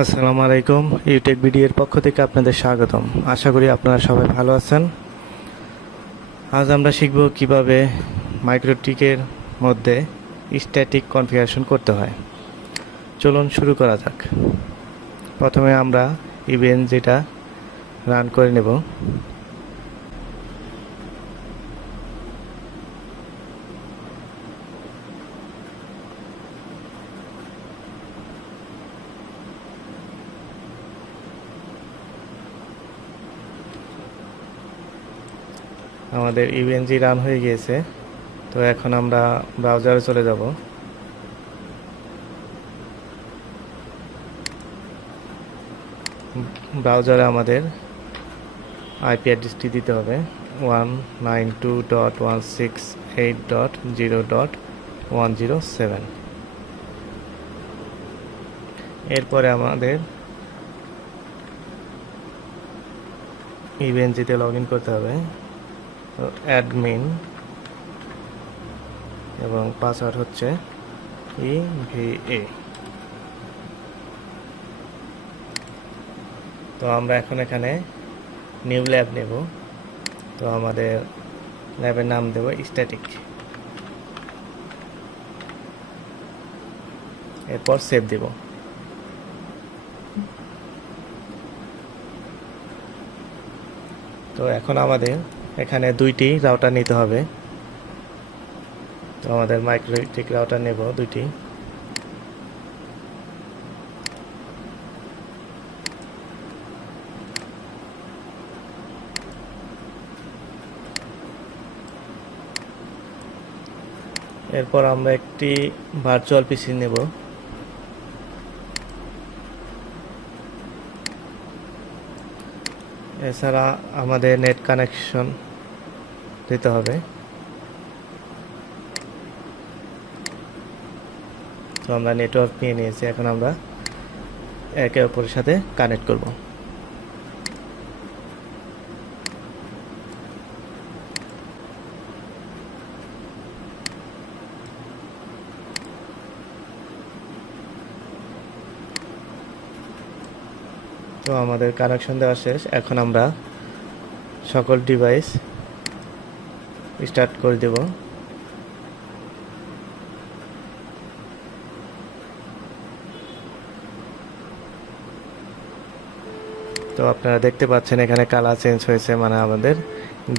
আসসালামু আলাইকুম। ইউটেক বিডির পক্ষ থেকে আপনাদের স্বাগতম। আশা করি আপনারা সবাই ভালো আছেন। আজ আমরা শিখব কিভাবে মাইক্রোটিকের মধ্যে স্ট্যাটিক কনফিগারেশন করতে হয়। চলুন শুরু করা যাক। প্রথমে আমরা ইভেন্ট যেটা রান করে নেব। আমাদের ইভেন্টজি রান হয়ে গিয়েছে। তো এখন আমরা ব্রাউজারে চলে যাব। ব্রাউজারে আমাদের আইপি অ্যাড্রেসটি দিতে হবে 192.168.0.107। এরপরে আমাদের ইভেন্টজিতে লগ ইন করতে হবে। অ্যাডমিন এবং পাসওয়ার্ড হচ্ছে EVA। তো আমরা এখন এখানে নিউ ল্যাব নেব। তো আমাদের ল্যাবের নাম দেব স্ট্যাটিক। এরপর সেভ দেব। তো এখন আমাদের এখানে দুইটি রাউটার নিতে হবে। তো আমাদের মাইক্রোটিক রাউটার নেব দুইটি। এরপর আমরা একটি ভার্চুয়াল পিসি নেব। এছাড়া আমাদের নেট কানেকশন দিতে হবে। তো আমরা নেটওয়ার্ক নিয়ে নিয়েছি, এখন আমরা একে অপরের সাথে কানেক্ট করব। তো আমাদের কানেকশন দেওয়া শেষ। এখন আমরা সকল ডিভাইস স্টার্ট করে দেব। তো আপনারা দেখতে পাচ্ছেন এখানে কালার চেঞ্জ হয়েছে, মানে আমাদের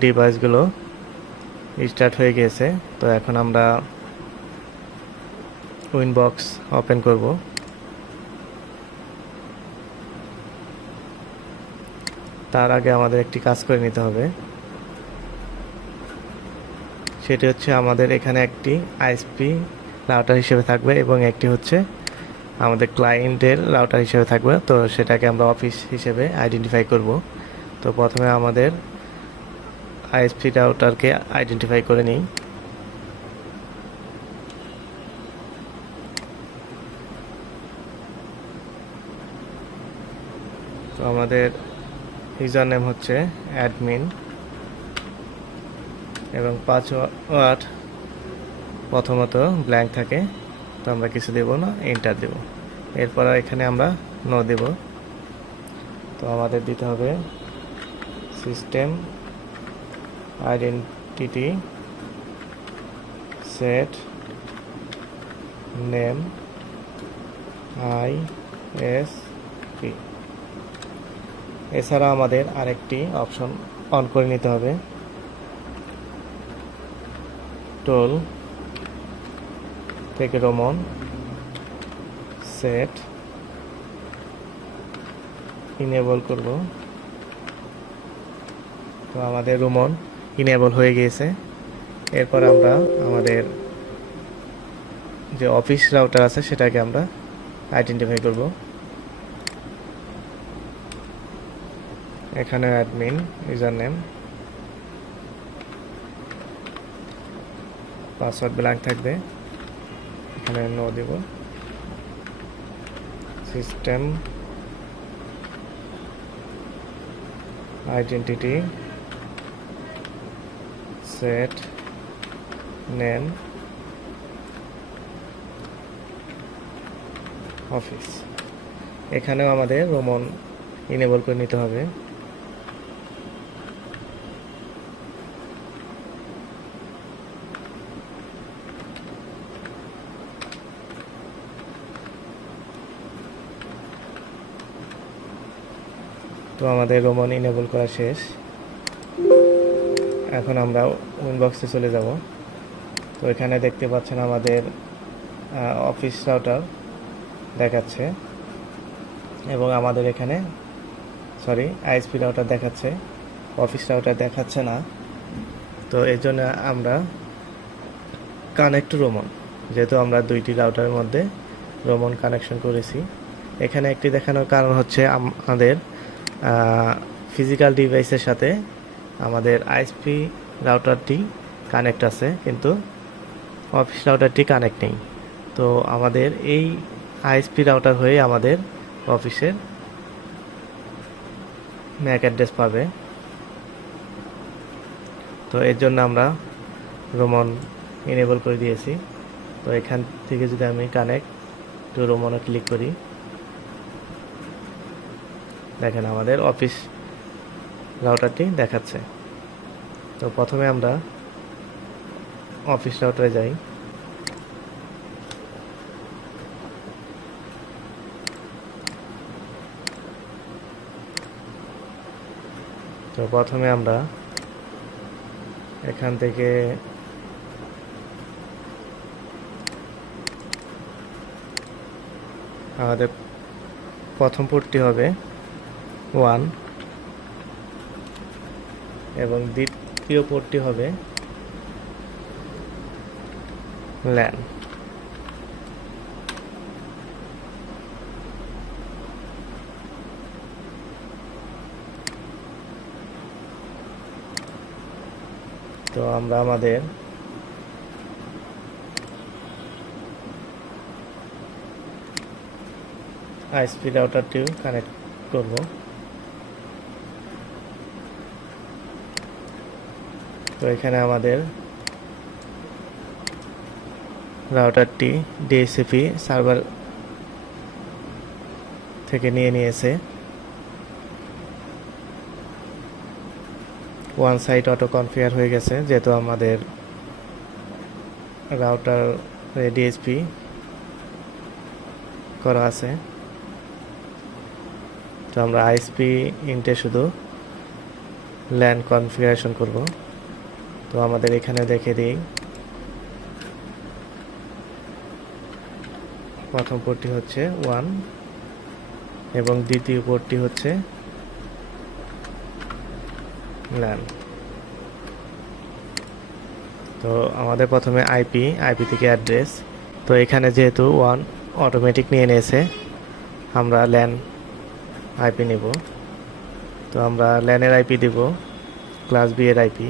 ডিভাইসগুলো স্টার্ট হয়ে গিয়েছে। তো এখন আমরা উইনবক্স ওপেন করব। তার আগে আমাদের একটি কাজ করে নিতে হবে। সেটি হচ্ছে আমাদের এখানে একটি আইএসপি রাউটার হিসেবে থাকবে এবং একটি হচ্ছে আমাদের ক্লায়েন্টের রাউটার হিসেবে থাকবে। তো সেটাকে আমরা অফিস হিসেবে আইডেন্টিফাই করব। তো প্রথমে আমাদের আইএসপি রাউটারকে আইডেন্টিফাই করে নিই। তো আমাদের ইউজার নেম হচ্ছে অ্যাডমিন এবং পাসওয়ার্ড প্রথমত ব্ল্যাঙ্ক থাকে, তো আমরা কিছু দেব না, এন্টার দেব। এরপর এখানে আমরা নো দেব। তো আমাদের দিতে হবে system identity set name ISP। এছাড়া আমাদের আরেকটি অপশন অন করে নিতে হবে, টোল থেকে রোমন সেট ইনেবল করব। তো আমাদের রোমন ইনেবল হয়ে গিয়েছে। এরপর আমরা আমাদের যে অফিস রাউটার আছে সেটাকে আমরা আইডেন্টিফাই করব। এখানে admin user name, password blank থাকবে, এখানে নো দেব। System identity set name office. এখানেও আমাদের রোমন ইনেবল করে নিতে হবে। তো আমাদের রোমন ইনেবল করা শেষ। এখন আমরা উইনবক্সে চলে যাব। তো এখানে দেখতে পাচ্ছেন আমাদের অফিস রাউটার দেখাচ্ছে এবং আমাদের এখানে আইএসপি রাউটার দেখাচ্ছে, অফিস রাউটার দেখাচ্ছে না। তো এই জন্য আমরা কানেক্ট রোমন, যেহেতু আমরা দুইটি রাউটারের মধ্যে রোমন কানেকশন করেছি, এখানে একটি দেখানোর কারণ হচ্ছে আমাদের ফিজিক্যাল ডিভাইসের সাথে আমাদের আইএসপি রাউটারটি কানেক্ট আছে, কিন্তু অফিস রাউটারটি কানেক্ট নেই। তো আমাদের এই আইএসপি রাউটার হয়ে আমাদের অফিসের ম্যাক অ্যাড্রেস পাবে। তো এর জন্য আমরা রোমন ইনেবল করে দিয়েছি। তো এখান থেকে যদি আমি কানেক্ট টু রোমনে ক্লিক করি, দেখেন আমাদের অফিস রাউটারটি দেখাচ্ছে। তো প্রথমে আমরা অফিস রাউটারে যাই। তো প্রথমে আমরা এখান থেকে আমাদের প্রথম পোর্টটি হবে 1 এবং দ্বিতীয় পোর্টটি হবে LAN। তো আমরা আমাদের আইএসপি রাউটারটিও কানেক্ট করব। তো এখানে আমাদের রাউটারটি ডিএসসিপি সার্ভার থেকে নিয়েছে। ওয়ান সাইট অটো কনফিগার হয়ে গেছে, যেহেতু আমাদের রাউটার ডিএসপি করা আছে। তো আমরা আইএসপি ইন্টে শুধু ল্যান কনফিগারেশন করব। তো আমাদের এখানে দেখে দিই, প্রথম পোর্টটি হচ্ছে 1 এবং দ্বিতীয় পোর্টটি হচ্ছে LAN। তো আমাদের প্রথমে আইপি থেকে অ্যাড্রেস। তো এখানে যেহেতু 1 অটোমেটিক নিয়ে নিয়েছে, আমরা LAN আইপি নেব। তো আমরা ল্যানের আইপি দেব ক্লাস বি এর আইপি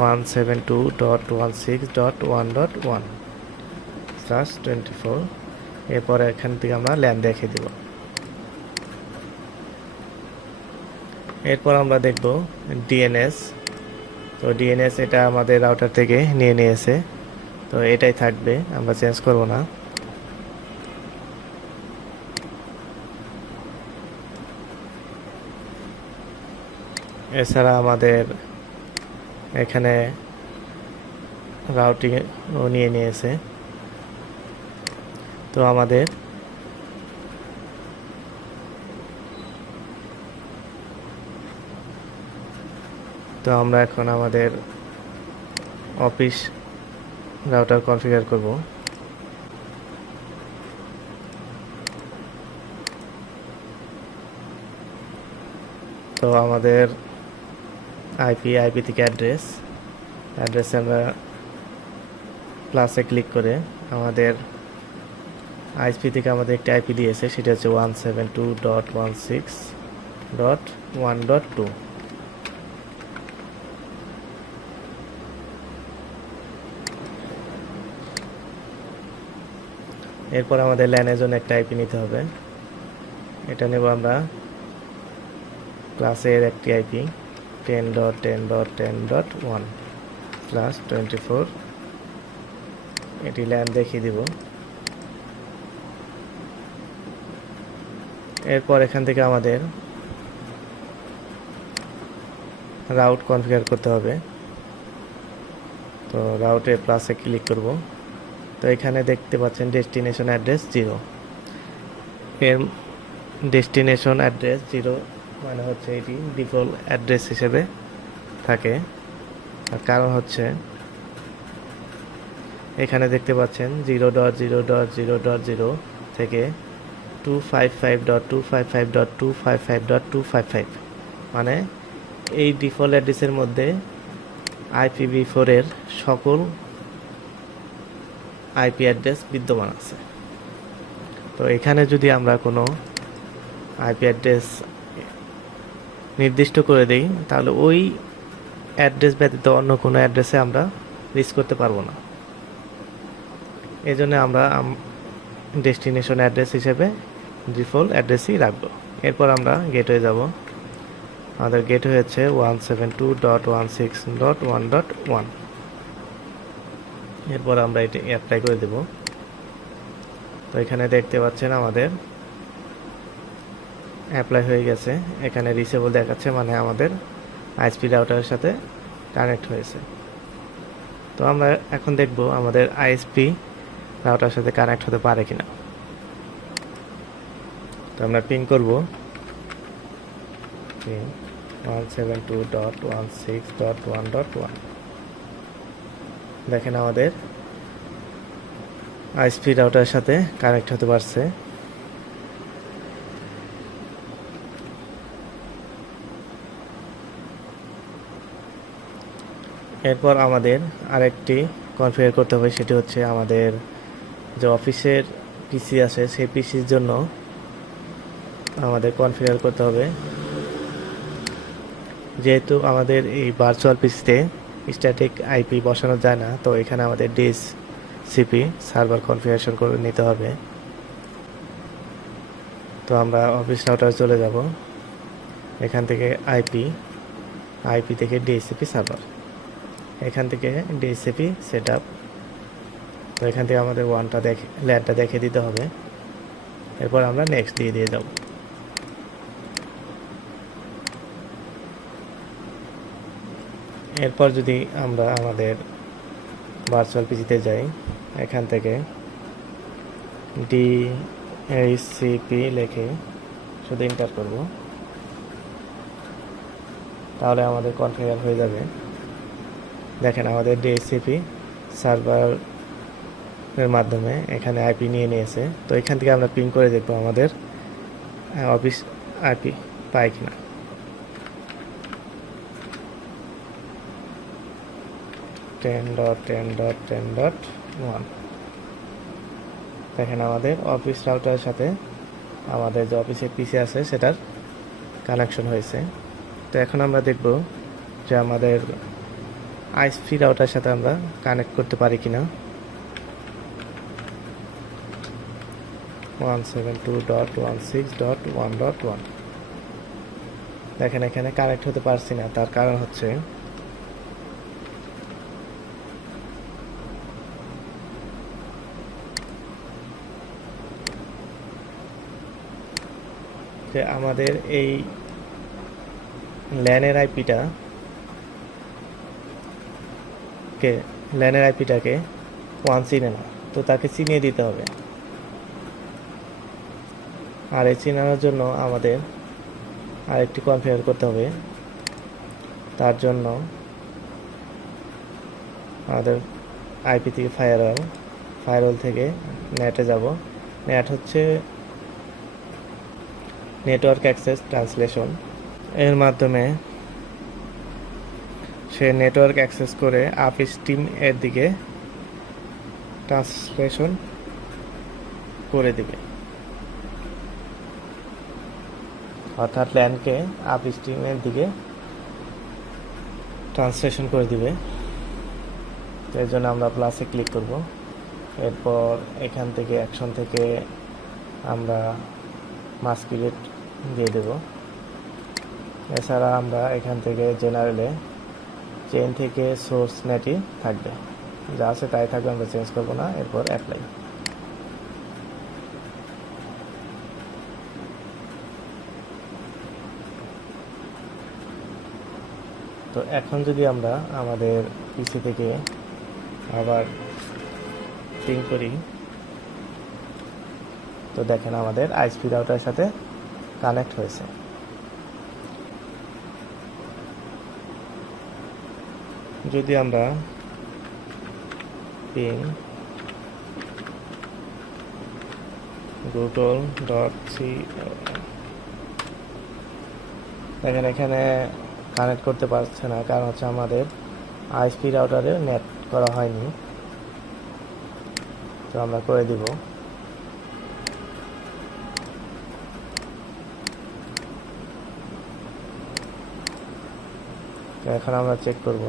172.168.1.1/24। এরপর এখান থেকে আমরা ল্যান দেখে দেব। এরপর আমরা দেখব ডিএনএস। তো ডিএনএস এটা আমাদের রাউটার থেকে নিয়েছে, তো এটাই থাকবে, আমরা চেঞ্জ করব না। এছাড়া আমাদের এখানে রাউটিং ও নিয়েছে। তো আমাদের আমরা এখন আমাদের অফিস রাউটার কনফিগার করব। তো আমাদের আইপি থেকে অ্যাড্রেসে আমরা প্লাসে ক্লিক করে আমাদের আইএসপি থেকে আমাদের একটি আইপি দিয়েছে, সেটা হচ্ছে 172.16.1.2। এরপর আমাদের ল্যানের জন্য একটা আইপি নিতে হবে। এটা নেব আমরা ক্লাসের একটি আইপি 10.10.10.1/24। এটি ল্যান দেখিয়ে দিব। এরপর এখান থেকে আমাদের রাউট কনফিগার করতে হবে। তো রাউটে প্লাসে ক্লিক করব। তো এখানে দেখতে পাচ্ছেন ডেস্টিনেশন অ্যাড্রেস 0। এর ডেস্টিনেশন অ্যাড্রেস 0 মানে হচ্ছে এটি ডিফল্ট অ্যাড্রেস হিসেবে থাকে। আর কারণ হচ্ছে এখানে দেখতে পাচ্ছেন 0.0.0.0 থেকে 255.255.255.255 মানে এই ডিফল্ট অ্যাড্রেসের মধ্যে IPv4 এর সকল আইপি অ্যাড্রেস বিদ্যমান আছে। তো এখানে যদি আমরা কোনো আইপি অ্যাড্রেস নির্দিষ্ট করে দেই তাহলে ওই অ্যাড্রেস ব্যতীত অন্য কোনো অ্যাড্রেসে আমরা রিচ করতে পারবো না। এই জন্য আমরা ডেস্টিনেশন অ্যাড্রেস হিসেবে ডিফল্ট অ্যাড্রেসই রাখবো। এরপর আমরা গেটওয়ে যাব। আমাদের গেটওয়ে হচ্ছে 172.168.1.1। এরপর আমরা এটি অ্যাপ্লাই করে দেব। তো এখানে দেখতে পাচ্ছেন আমাদের অ্যাপ্লাই হয়ে গেছে। এখানে রিচেবল দেখাচ্ছে মানে আমাদের আইএসপি রাউটারের সাথে কানেক্ট হয়েছে। তো আমরা এখন দেখব আমাদের আইএসপি রাউটারের সাথে কানেক্ট হতে পারে কিনা। তো আমরা পিং করব 172.16.1.1। দেখেন আমাদের আইএসপি রাউটারের সাথে কানেক্ট হতে পারছে। এরপর আমাদের আরেকটি কনফিগার করতে হবে, সেটি হচ্ছে আমাদের যে অফিসের পিসি আছে সেই পিসির জন্য আমাদের কনফিগার করতে হবে। যেহেতু আমাদের এই ভার্চুয়াল পিসিতে স্ট্যাটিক আইপি বসানো যায় না, তো এখানে আমাদের ডিএসসিপি সার্ভার কনফিগারেশন করে নিতে হবে। তো আমরা অফিস রাউটার চলে যাব। এখান থেকে আইপি থেকে ডিএসসিপি সার্ভার, এখান থেকে ডিএসসিপি সেট আপ। তো এখান থেকে আমাদের ল্যানটা দেখে দিতে হবে। এরপর আমরা নেক্সট দিয়ে যাব। এরপর যদি আমরা আমাদের ভার্চুয়াল পিসিতে যাই, এখান থেকে ডিএইচসিপি লিখে শুধু এন্টার করব, তাহলে আমাদের কনফিগার হয়ে যাবে। দেখেন আমাদের ডিএইচসিপি সার্ভারের মাধ্যমে এখানে আইপি নিয়ে নিয়েছে। তো এখান থেকে আমরা পিং করে দেখব আমাদের অফিস আইপি পাই কিনা। .10.10.10.1। দেখেন আমাদের অফিস রাউটারের সাথে আমাদের যে অফিসের পিসি আছে সেটার কানেকশন হয়েছে। তো এখন আমরা দেখব যে আমাদের আইএসপি রাউটারের সাথে আমরা কানেক্ট করতে পারি কিনা। 172.16.1.1। দেখেন এখানে কানেক্ট হতে পারছি না, তার কারণ হচ্ছে যে আমাদের এই ল্যানের আইপিটাকে 1 চিনে না, তো তাকে চিনিয়ে দিতে হবে। আর এই চিনানোর জন্য আমাদের আরেকটি কনফিগার করতে হবে। তার জন্য আমাদের আইপি থেকে ফায়ারওয়াল থেকে নেটে যাব। নেট হচ্ছে নেটওয়ার্ক অ্যাক্সেস ট্রান্সলেশন। এর মাধ্যমে সে নেটওয়ার্ক অ্যাক্সেস করে আপস্ট্রিম এর দিকে ট্রান্সলেশন করে দিবে, অর্থাৎ ল্যানকে আপস্ট্রিমের দিকে ট্রান্সলেশন করে দিবে। এর জন্য আমরা প্লাসে ক্লিক করব। এরপর এখান থেকে অ্যাকশন থেকে আমরা মাস্কুলেট দিয়ে দেব। এছাড়া আমরা এখান থেকে জেনারেলে চেইন থেকে সোর্স নেটই থাকবে, যা আছে তাই থাকবে, আমরা চেঞ্জ করব না। এরপর অ্যাপ্লাই। তো এখন যদি আমরা আমাদের পিসি থেকে আবার পিং করি, তো দেখেন আমাদের আইএসপি রাউটারের সাথে কানেক্ট হয়েছে। যদি আমরা পিং google.c দেখেন এখানে কানেক্ট করতে পারছে না, কারণ হচ্ছে আমাদের আইএসপি রাউটারে নেট করা হয়নি। তো আমরা করে দিব। তো এখন আমরা চেক করব।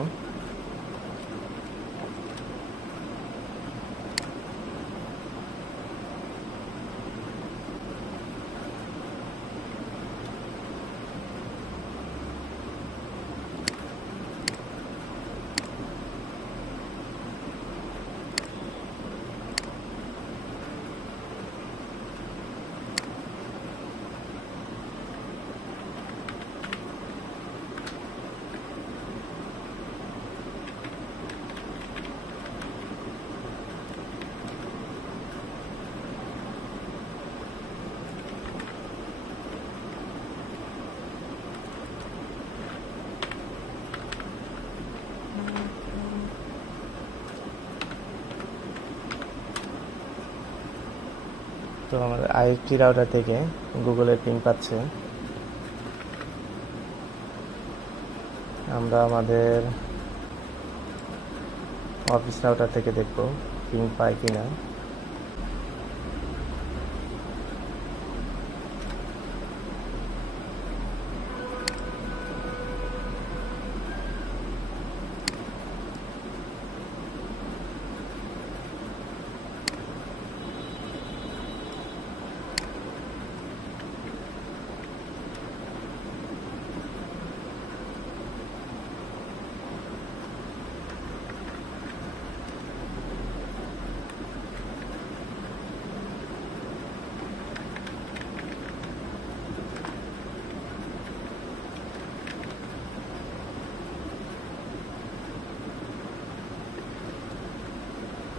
তো আমাদের আইএসপি রাউটার থেকে গুগলের পিং পাচ্ছে। আমরা আমাদের অফিস রাউটার থেকে দেখব পিং পায় কিনা।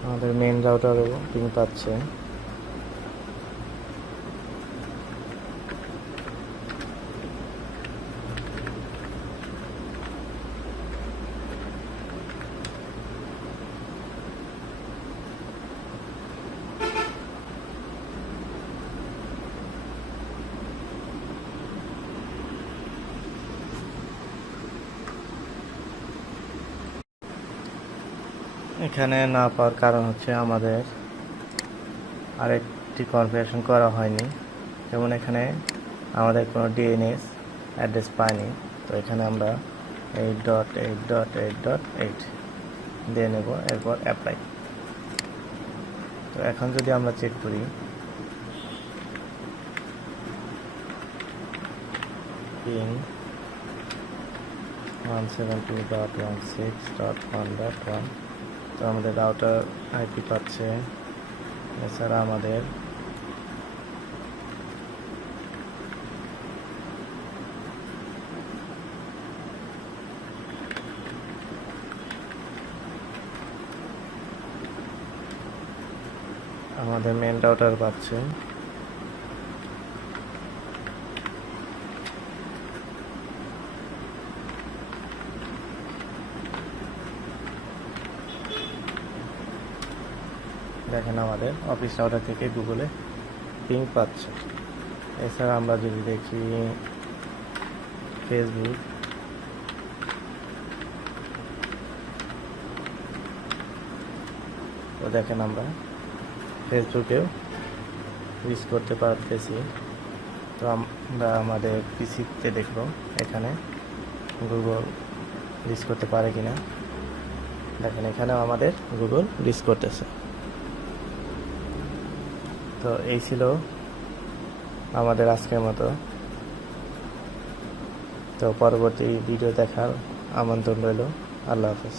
আমাদের মেইন রাউটারও পিং পাচ্ছে। এখানে না পাওয়ার কারণ হচ্ছে আমাদের আরেকটি কনফিগারেশন করা হয়নি। যেমন এখানে আমাদের কোনো ডিএনএস অ্যাড্রেস পাইনি। তো এখানে আমরা 8.8.8.8 দিয়ে নেব, এরপর অ্যাপ্লাই। তো এখন যদি আমরা চেক করি, পিং 172.16.1.1, তো আমাদের রাউটার আইপি পাচ্ছে। এছাড়া আমাদের মেন রাউটার পাচ্ছে। দেখেন আমাদের অফিস রাউটার থেকে গুগলে পিং পাচ্ছে। এছাড়া আমরা যদি দেখি ফেসবুক, তো দেখেন আমরা ফেসবুকেও ইউজ করতে পারতেছি। তো আমরা আমাদের পিসিতে দেখব এখানে গুগল ইউজ করতে পারে কিনা। দেখেন এখানেও আমাদের গুগল ইউজ করতেছে। তো এই ছিল আমাদের আজকের মতো। তো পরবর্তী ভিডিও দেখার আমন্ত্রণ রইল। আল্লাহ হাফেজ।